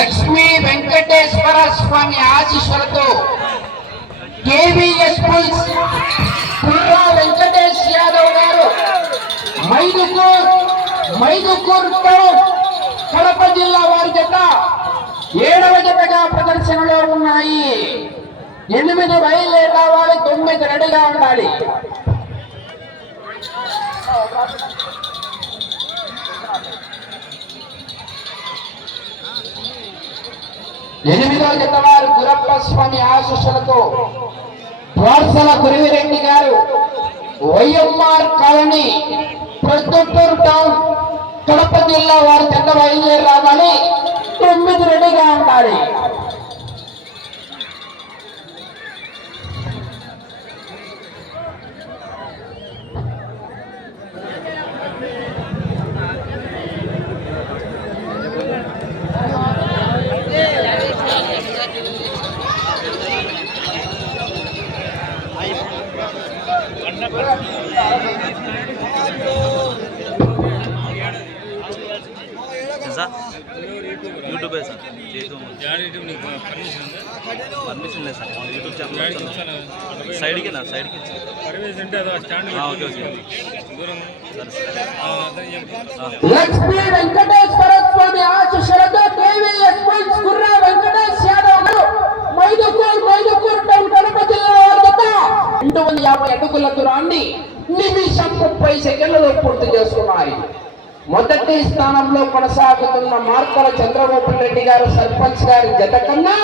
లక్ష్మీ వెంకటేశ్వర స్వామి ఆశీస్సులతో KVS pulls కుర్రా వెంకటేష్ యాదవ్ గారు Mydukur town Kadapa జిల్లా వారి జత 7వ జతగా ప్రదర్శనలో ఉన్నాయి. 8 బయలుదేరి రావాలి, 9 రెడీగా ఉండాలి. ఎనిమిదవ జత వారు గురప్ప స్వామి ఆశీస్సులతో ద్వారసల గురివిరెడ్డి గారు YMR colony Proddatur town Kadapa జిల్లా వారి జత బయలుదేరి రావాలి, 9 రెడీగా ఉండాలి. यूट्यूब है सर, परमिशन ले सर, यूट्यूब चैनल साइड के ना साइड के ओके ओके లక్ష్మీ వెంకటేశ్వర స్వామి ఆశీస్సులతో కేవీఎస్ పుల్స్ కుర్రా వెంకటేష్ యాదవ్ గారు మైదుకూర్ టౌన్ కడప జిల్లా వారి జత 250 అడుగుల దూరాన్ని నిమిషం 30 సెకండ్లలో పూర్తి చేసుకున్నాయి. మొదటి స్థానంలో కొనసాగుతున్న మార్కల చంద్రబాబు రెడ్డి గారు సర్పంచ్ గారి జత కన్నా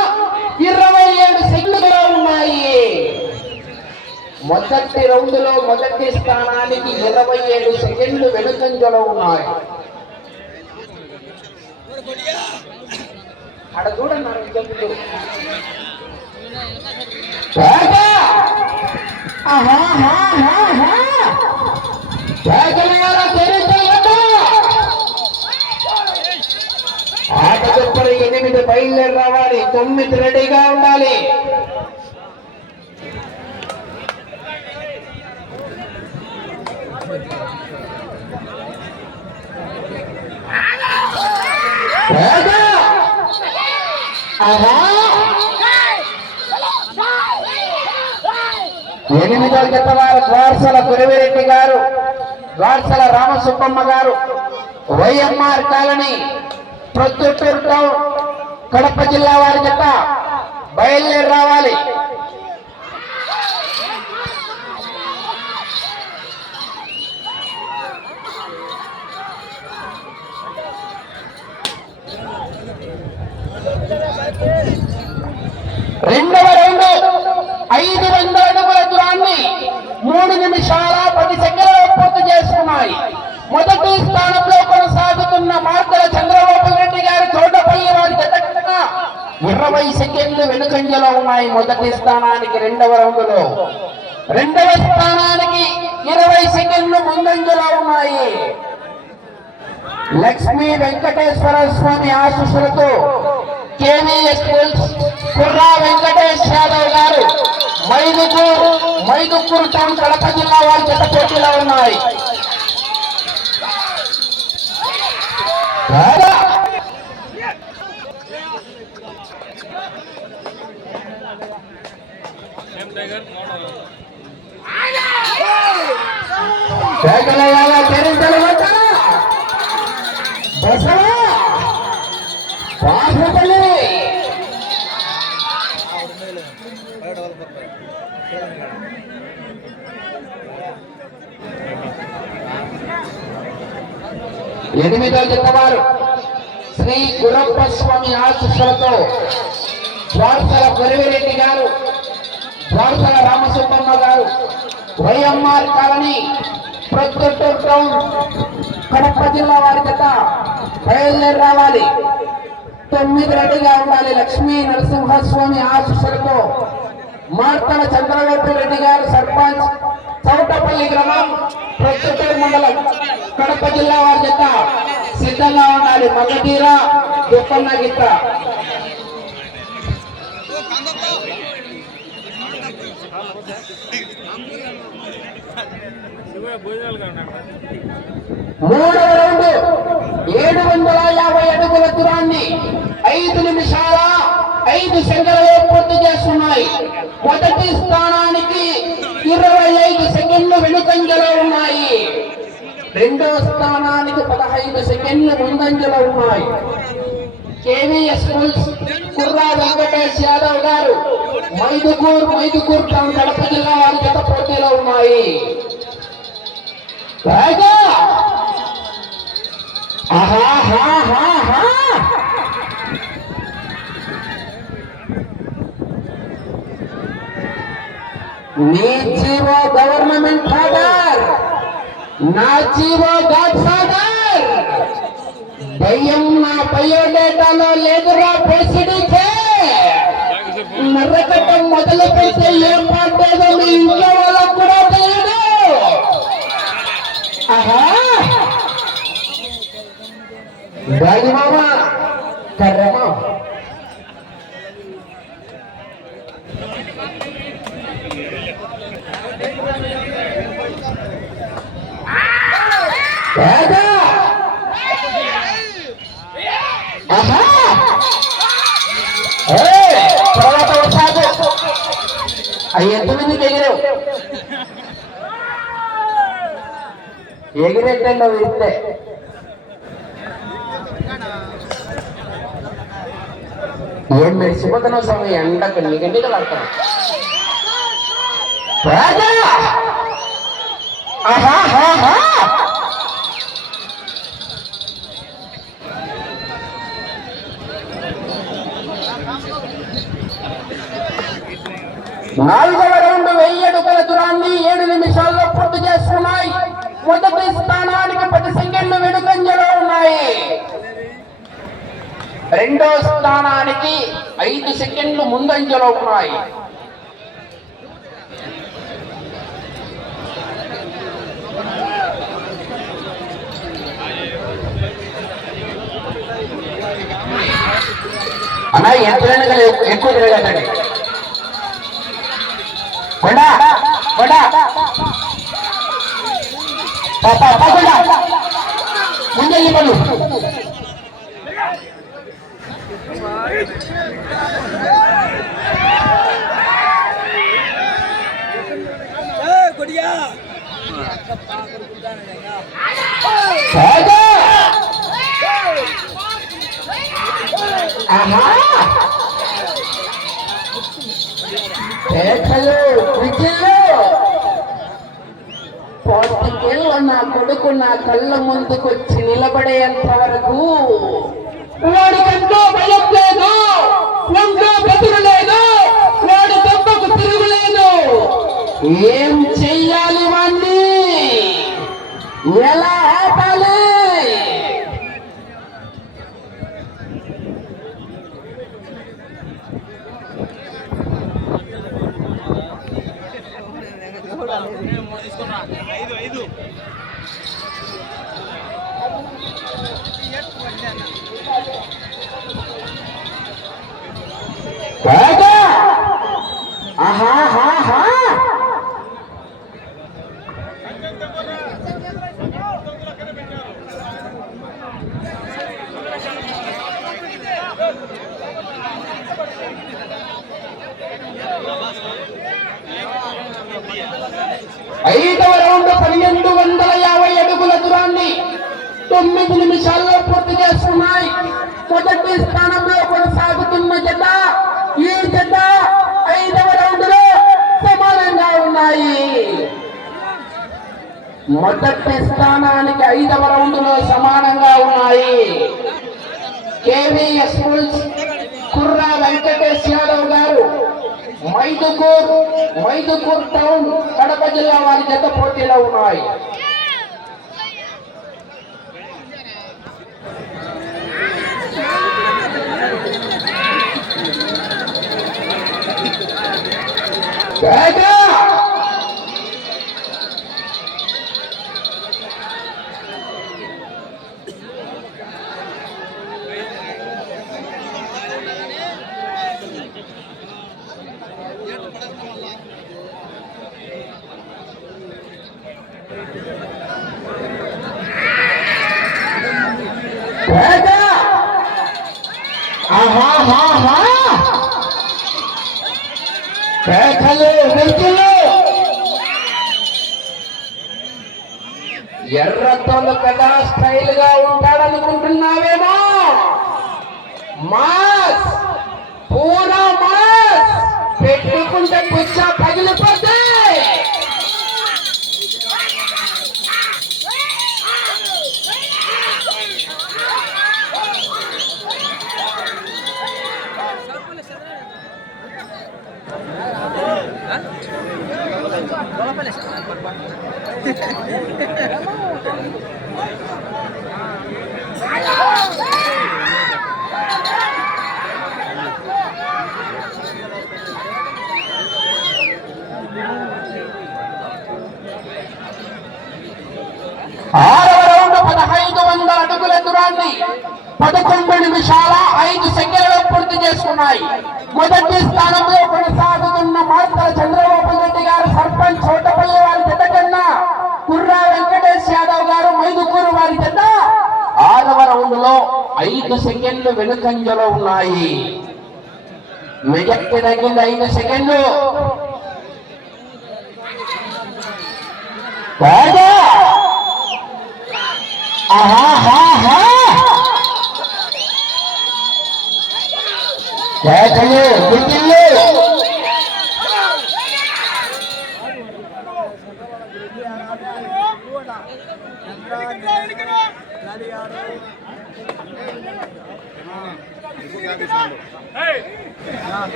27 సెకండ్లు ఉన్నాయి. మొదటి రౌండ్ లో మొదటి స్థానానికి 27 సెకండ్లు వెనుకంజలో ఉన్నాయి. అక్కడ చూడన్నారు చెప్తూ ఆట చెప్పరు. 8 బయలుదేరి రావాలి, 9 రెడీగా ఉండాలి. ఎనిమిదవ జత వారు ద్వారసల గురివిరెడ్డి గారు, ద్వారసల రామసుబ్బమ్మ గారు YMR colony Proddatur town Kadapa జిల్లా వారి జత బయలుదేరి రావాలి. రెండవ రౌండ్ 500 అడుగుల దూరాన్ని 3 నిమిషాల 10 సెకండ్లలో పూర్తి చేసుకున్నాయి. మొదటి స్థానంలో కొనసాగుతున్న మార్కల చంద్రబాబు రెడ్డి గారి చోటపల్లి వారి జత కన్నా 20 సెకండ్లు వెనుకంజలో ఉన్నాయి. మొదటి స్థానానికి రెండవ రౌండ్ లో, రెండవ స్థానానికి 20 సెకండ్లు ముందంజలో ఉన్నాయి. లక్ష్మీ వెంకటేశ్వర స్వామి ఆశీస్సులతో కేవీఎస్ పుల్స్ కుర్రా వెంకటేష్ యాదవ్ గారు మైదుకూర్ టౌన్ కడప జిల్లా వారి జత పోటీలో ఉన్నాయి. ఎనిమిదవ జత వారు శ్రీ గురప్ప స్వామి ఆశీస్సులతో ద్వారసల గురివిరెడ్డి గారు, ద్వారసల రామసుబ్బమ్మ గారు YMR colony Proddatur town Kadapa జిల్లా వారి జత బయలుదేరి రావాలి, 9 రెడీగా ఉండాలి. లక్ష్మీ నరసింహస్వామి ఆశీస్సులతో మార్తల చంద్రబాబు రెడ్డి గారు సర్పంచ్ చౌటపల్లి గ్రామం ప్రొద్దుటూరు మండలం కడప జిల్లా వారి జత సిద్ధంగా ఉండాలి. మగధీర దుప్పన్న గీత మూడవ రౌండ్ 750 అడుగుల దూరాన్ని 5 నిమిషాల 5 సెకండ్లలో పూర్తి చేస్తున్నాయి. మొదటి స్థానానికి 25 సెకండ్లు వెనుకంజలో ఉన్నాయి. రెండో స్థానానికి 15 సెకండ్లు ముందంజలో ఉన్నాయి. కేవీఎస్ బుల్స్ కుర్రా వెంకటేష్ యాదవ్ గారు మైదుకూర్ టౌన్ కడప జిల్లా వారి జత పోటీలో ఉన్నాయి. నీ జీవో గవర్నమెంట్ ఫాదర్, నా జీవో గాడ్ ఫాదర్. భయం నా బయోడేటాలో లేదురా ప్రెసిడెంటే. నరకటం మొదలు పెడితే ఏం పడ్డేదో మీ ఇంట్లో వాళ్ళకు కూడా తెలియదు. ఆహా గాలి మామ కర్రమా తర్వాత వచ్చాడు. ఎంతమందికి ఎగిరావు? ఎగిరెట్టండి ఇస్తే ఏం మెరిసిపోతున్నావు స్వామి, ఎండకు నిగండిగా పడతాను. నాలుగవ రౌండ్ 1000 అడుగుల దూరాన్ని 7 నిమిషాల్లో పూర్తి చేస్తున్నాయి. మొదటి స్థానానికి 10 సెకండ్లు వెనుకంజలో ఉన్నాయి. రెండో స్థానానికి 5 సెకండ్లు ముందంజలో ఉన్నాయి. అన్నా ఎంత ఎక్కువ తిరగండి. కొండా కొండా ముందే పడు. పోటీకెళ్ళ నా కొడుకు నా కళ్ళ ముందుకొచ్చి నిలబడేంత వరకు వాడికంటూ భయం లేదు, ఎంతో బతులు లేదు, వాడి దెబ్బకు తిరుగులేదు. ఏం చెయ్యాలి వాణ్ణి, ఎలా ఆపాలి? ఐదవ రౌండ్ 1250 అడుగుల దూరాన్ని 9 నిమిషాల్లో పూర్తి చేస్తున్నాయి. మొదటి స్థానంలో కొనసాగుతున్న జత ఈ జత 5వ రౌండ్ లో సమానంగా ఉన్నాయి. మొదటి స్థానానికి 5వ రౌండ్ లో సమానంగా ఉన్నాయి. కేవీఎస్ బుల్స్ కుర్రా వెంకటేష్ యాదవ్ గారు మైదుకూర్ టౌన్ కడప జిల్లా వారి జత పోటీలో ఉన్నాయి. కేకలు వెంకులు ఎర్రతోలు కదా స్టైల్ గా ఉంటాడనుకుంటున్నావేమో మాస్ పూరా మాస్ పెట్టుకుంటే పుచ్చ పగిలిపోతే ఆరవ రౌండ్ 1500 అడుగుల దూరాన్ని 11 నిమిషాల 5 సెకండ్లలో పూర్తి చేసుకున్నాయి. మొదటి స్థానంలో కొనసాగుతున్న మాస్టర్ చంద్రబాబు రెడ్డి గారు సర్పంచ్ చోటపల్లి వారి జత కన్నా కుర్రా వెంకటేష్ యాదవ్ గారు మైదుకూరు వారి జత 6వ రౌండ్ లో 5 సెకండ్లు వెనుకంజలో ఉన్నాయి. మెజెక్ట్ తగ్గింది 5 సెకండ్లు. కేకలు గుర్తిల్లు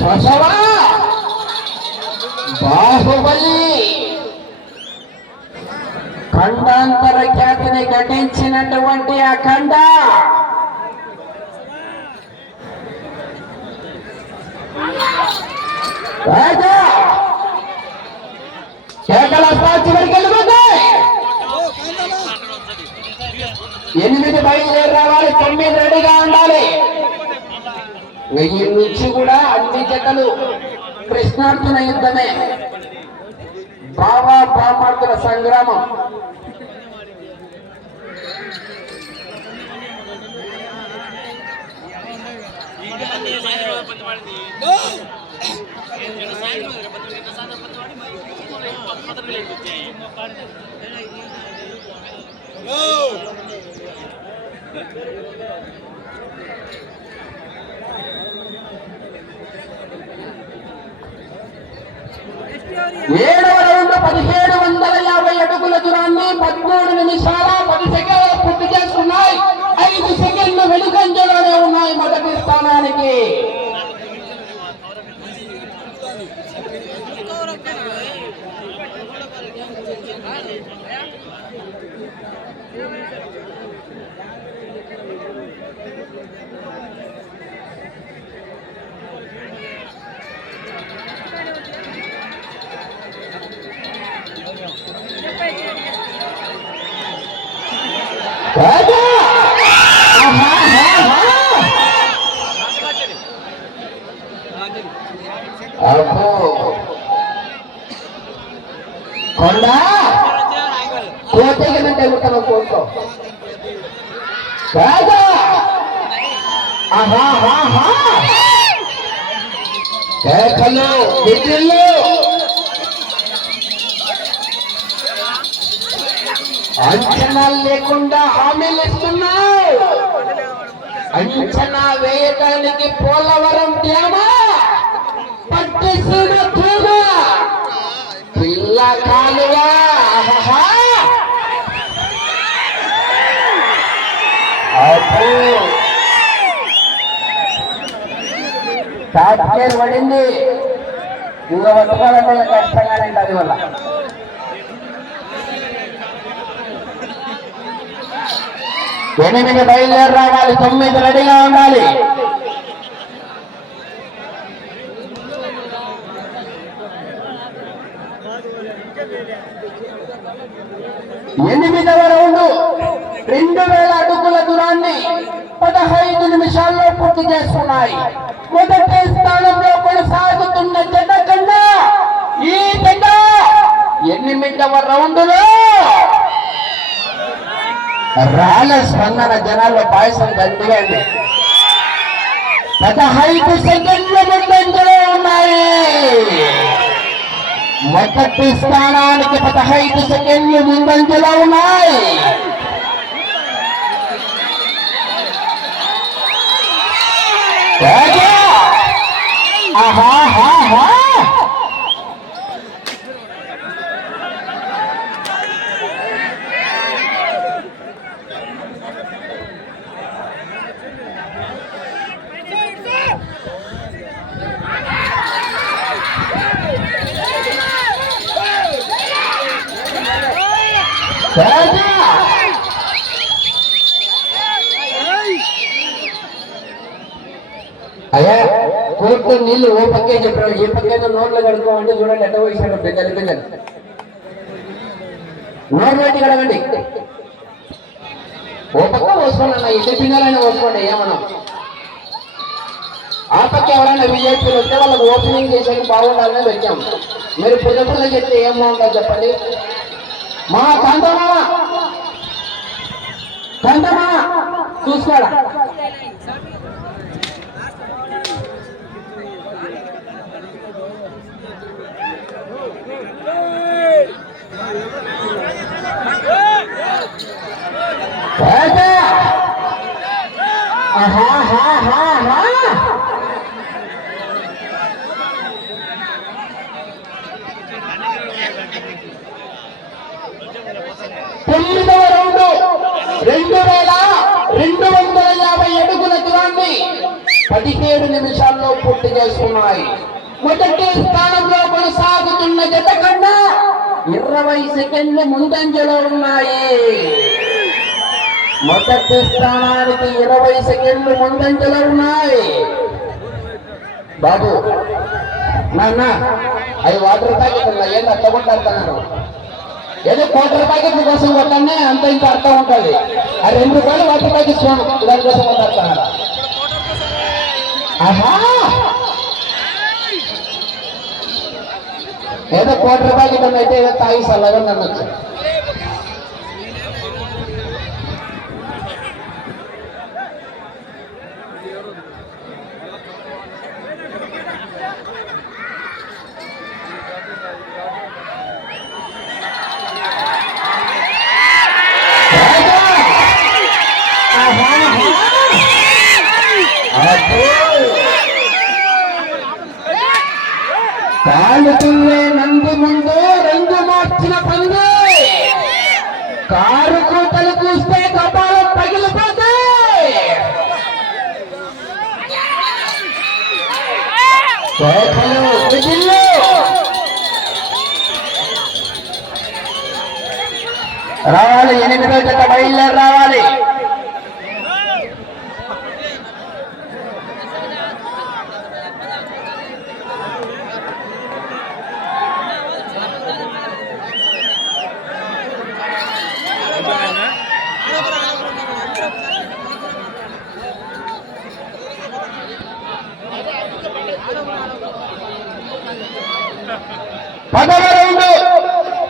బసవా బాహుబలి ఖండాంతర ఖ్యాతిని ఘటించినటువంటి ఆ ఖండ కేకల చివరికి వెళ్ళిపోతాయి. 8 బయలుదేరి రావాలి, 9 రెడీగా ఉండాలి. 1000 నుంచి కూడా అన్ని జతలు కృష్ణార్జున యుద్ధమే, బాబా బామార్దుల సంగ్రామం. ఏడవ రౌండ్ 1750 అడుగుల దూరాన్ని 13 నిమిషాల 10 సెకండ్లు పూర్తి చేసుకున్నాయి. 5 సెకండ్లు వెనుకంజలోనే ఉన్నాయి మొదటి స్థానానికి. కొండ కోటగినంటే ఉత్తమ కోటో కేకలు గిడ్డిల్లు అంచనాలు లేకుండా హామీలు ఇస్తున్నావు. అంచనా వేయడానికి పోలవరం డ్యామా, పట్టిసీమ తూమ, పిల్ల కాలువా, టాప్ కేర్ పడింది. ఇంకా పట్టుకోవాలంటే కష్టంగానే ఉంటుంది వల్ల. ఎనిమిది బయలుదేరి రావాలి, 9 రెడీగా ఉండాలి. ఎనిమిదవ రౌండ్ 2000 అడుగుల దూరాన్ని 15 నిమిషాల్లో పూర్తి చేస్తున్నాయి. మొదటి స్థానంలో కొనసాగుతున్న జత కన్నా ఈ జత 8వ రౌండ్ లో రాళ్ళ స్పందన జనాల్లో పాయసం దండిగండి. 15 సెకండ్ల ముందంజలో ఉన్నాయి. మొదటి స్థానానికి 15 సెకండ్లు ముందంజలో ఉన్నాయి. ఆహా అయ్యా కోర్టు నీళ్లు ఓ పక్కే చెప్పారు, ఏ పక్కైనా నోట్లో కడుక్కోమంటే చూడండి ఎట్ట పోయిస్తాడు పిల్లలు పిల్లలు. నోట్ పెట్టి కడగండి. ఓ పక్క పోసుకోండి, ఇద్దరు పిల్లలైనా పోసుకోండి. ఏమన్నా ఆ పక్క ఎవరైనా విజయపీలు వస్తే వాళ్ళకి ఓపెనింగ్ చేసేది బాగుండాలని పెట్టాం. మీరు పుల్ల చెప్తే ఏం బాగుంటుంది చెప్పండి. మా కాంతమా చూసుకోడా తొమ్మిదవ రౌండ్ 2250 అడుగుల దూరాన్ని 17 నిమిషాల్లో పూర్తి చేసుకున్నాయి. మొదటి స్థానంలో కొనసాగుతున్న జత కన్నా 20 సెకండ్లు ముందంజలో ఉన్నాయి. మొదటి స్థానానికి 20 సెకండ్లు ముందంజలో ఉన్నాయి. బాబు నాన్న అవి వాటర్ ప్యాకెట్ ఏంటి అట్ట కొట్టాడుతున్నారు. ఏదో కోట్ల ప్యాకెట్ల కోసం కొట్టానే అంత ఇంత అర్థం ఉంటుంది. ఆ 2 రూపాయలు వాటర్ ప్యాకెట్ చూడు దానికోసం కొట్టాడుతున్నారు. ఆహా ఏదో కోట్ల ప్యాకెట్ అయితే ఏదో తాగి చల్లగా నన్నొచ్చు. కాలుతుల్లే నంది ముందు రంగు మార్చిన పంది, కారు కూతలు చూస్తే కపాలం పగిలిపోతే రావాలి. 8వ జత బయలుదేరి రావాలి.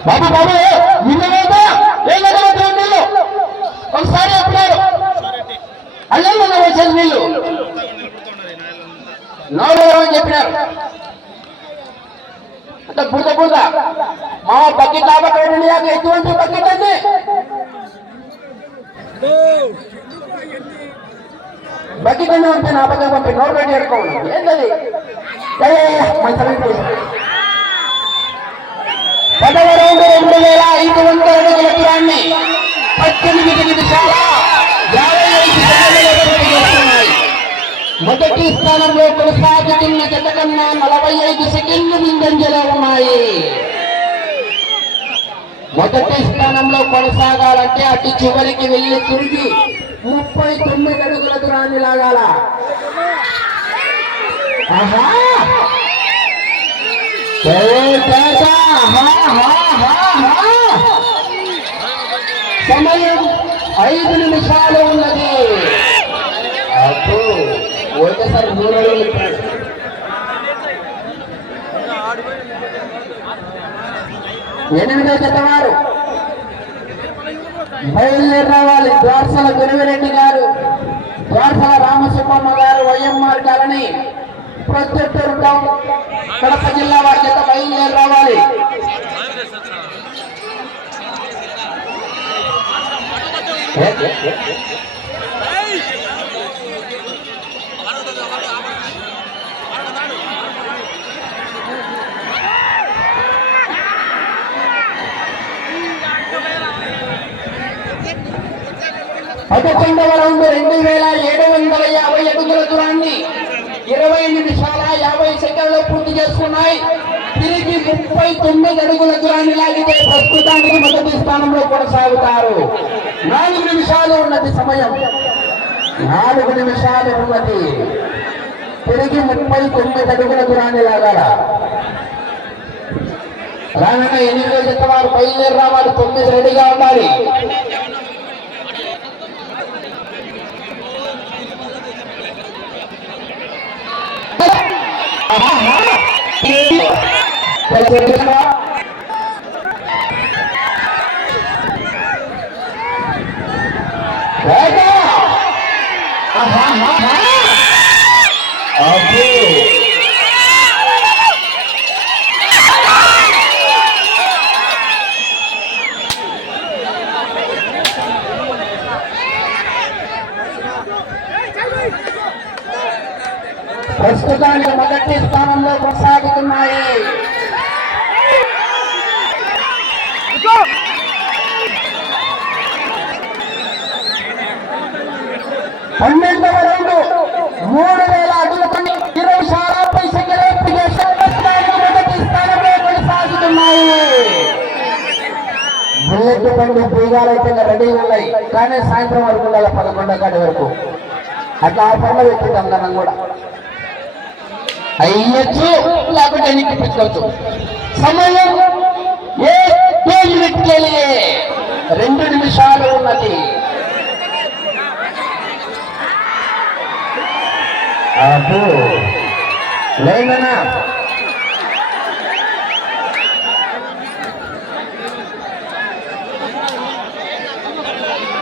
బాబు బాబు నీళ్ళు ఒకసారి చెప్పినారు అల్లెల్లో వచ్చేది నీళ్ళు నోరు అని చెప్పినారు. అంటే బురద మా బకెట్ కాబట్టి ఎటువంటి బకెట్ అండి బకెట్ అన్నీ ఉంటే నా పక్కన పంపి నోరు పెట్టి ఎడుకోండి. ఏంటది మంచి 10వ రౌండ్ 2500 అడుగుల దూరాన్ని 18 నిమిషాల 55 సెకండ్లు. మొదటి స్థానంలో కొనసాగుతున్న జత కన్నా 45 సెకండ్లు ముందంజలో ఉన్నాయి. మొదటి స్థానంలో కొనసాగాలంటే అటు చివరికి వెళ్ళి తిరిగి 39 అడుగుల దూరాన్ని లాగాల. ఆహా సమయం 5 నిమిషాలు ఉన్నది. అప్పుడు ఒకసారి 3 అడుగులు ఇప్పాడు. 8వ జత వారు బయలుదేరి రావాలి. ద్వారసల గురువిరెడ్డి గారు, ద్వారసల రామసుబ్బమ్మ గారు, YMR colony, Proddatur town, Kadapa జిల్లా వారి చేత బయలుదేరి రావాలి. పదకొండవ రౌండ్ 2750 అడుగుల దూరాన్ని 20 నిమిషాల 50 సెకండ్లు పూర్తి చేసుకున్నాయి. తిరిగి 39 అడుగుల దూరాన్ని లాగితే ప్రస్తుతానికి మొదటి స్థానంలో కొనసాగుతారు. 4 నిమిషాలు ఉన్నది సమయం, 4 నిమిషాలు ఉన్నది. తిరిగి 39 అడుగుల దూరాన్ని లాగాల. రానున్న 8 జత వారు బయలుదేరి రావాలి. 9 రెడీగా ఉండాలి. ప్రస్తుతానికి మొదటి స్థానంలో కొనసాగుతున్నాయి. పన్నెండవ రౌండ్ 3000 అడుగుల 20 సెకండ్లు మొదటి స్థానంలో కొనసాగుతున్నాయి. బుల్లెట్ బండి బీగాలైతే రెడీగా ఉన్నాయి, కానీ సాయంత్రం వరకు ఉండాలి, 11 గంటల వరకు. అట్లా ఆఫర్లో పెట్టుకుంటాం మనం కూడా. అయ్యచ్చు లేకపోతే ఎన్నికి పెట్టుకోవచ్చు. సమయం 2 నిమిషాలు ఉన్నది. అబ్బో లేదనా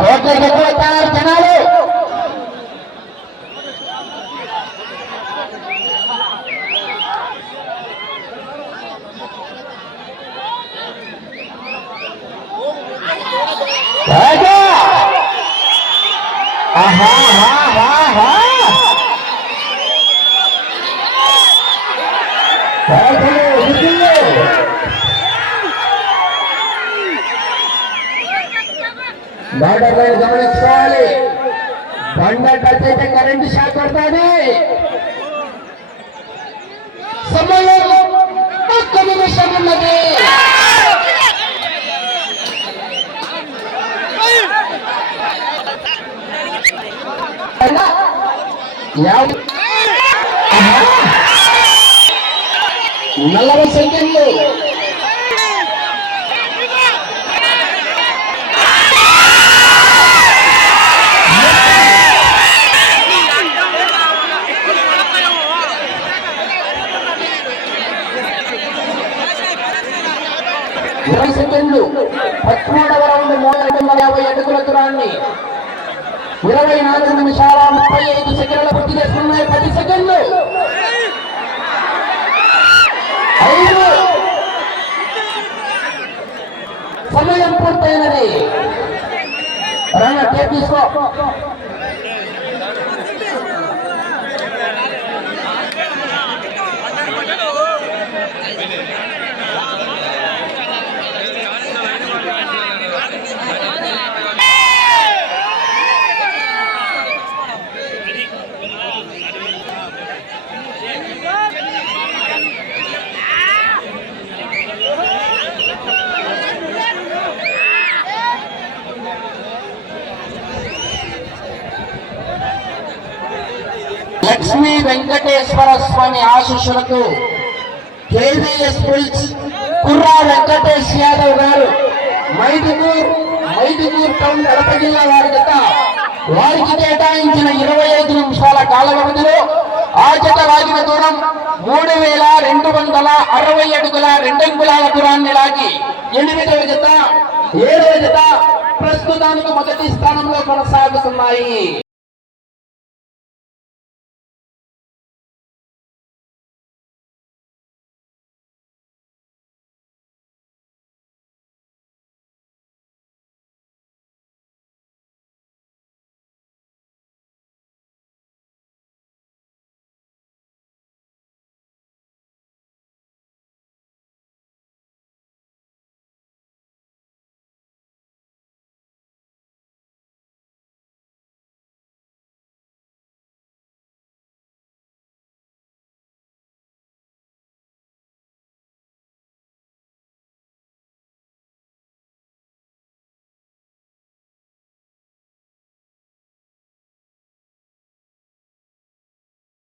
కోట్ల జనాలు. గమనించుకోవాలి. బండ కట్టయితే కరెంటు షాక్ పడుతుంది. సమయం 1 నిమిషం ఉన్నది. నలభై సెకండ్లు. సెకండ్లు 13వ రౌండ్ 350 అడుగుల దూరాన్ని 24 నిమిషాల 35 సెకండ్ల పూర్తి చేస్తున్నాయి. 10 సెకండ్లు. 5 సమయం పూర్తయినది. రంగ టేప్ తీసుకో. లక్ష్మీ వెంకటేశ్వర స్వామి ఆశీస్సులకు కేవీఎస్ పుల్స్ కుర్రా వెంకటేష్ యాదవ్ గారు మైదుగూర్ టౌన్ కడప జిల్లా వారి జత వారికి కేటాయించిన 25 నిమిషాల కాల వ్యవధిలో ఆ జత లాగిన దూరం 3260 అడుగుల 2 అంగుళాల దూరాన్ని లాగి 8వ జత 7వ జత ప్రస్తుతానికి మొదటి స్థానంలో కొనసాగుతున్నాయి.